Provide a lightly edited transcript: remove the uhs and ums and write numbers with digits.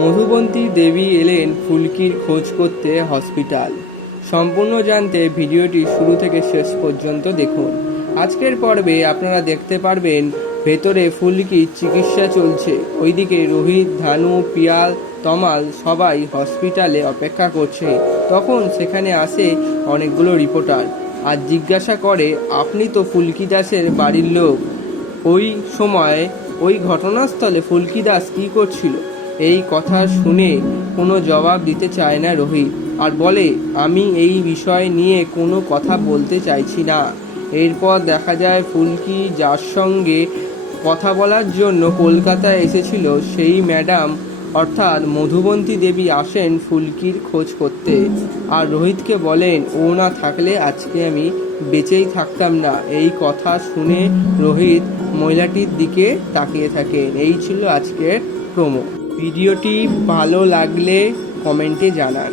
মধুবন্তী দেবী এলেন ফুলকির খোঁজ করতে হসপিটাল। সম্পূর্ণ জানতে ভিডিওটি শুরু থেকে শেষ পর্যন্ত দেখুন। আজকের পর্বে আপনারা দেখতে পারবেন ভেতরে ফুলকির চিকিৎসা চলছে, ওইদিকে রোহিত, ধানু, পিয়াল, তমাল সবাই হসপিটালে অপেক্ষা করছে। তখন সেখানে আসে অনেকগুলো রিপোর্টার আর জিজ্ঞাসা করে, আপনি তো ফুলকি দাসের বাড়ির লোক, ওই সময় ওই ঘটনাস্থলে ফুলকি দাস কী করছিল? এই কথা শুনে কোনো জবাব দিতে চায় না রোহিত, আর বলে, আমি এই বিষয় নিয়ে কোনো কথা বলতে চাইছি না। এরপর দেখা যায় ফুলকি যার সঙ্গে কথা বলার জন্য কলকাতায় এসেছিল সেই ম্যাডাম অর্থাৎ মধুবন্তী দেবী আসেন ফুলকির খোঁজ করতে, আর রোহিতকে বলেন, ও না থাকলে আজকে আমি বেঁচেই থাকতাম না। এই কথা শুনে রোহিত মহিলাটির দিকে তাকিয়ে থাকেন। এই ছিল আজকের প্রোমো। ভিডিওটি ভালো লাগলে কমেন্টে জানান।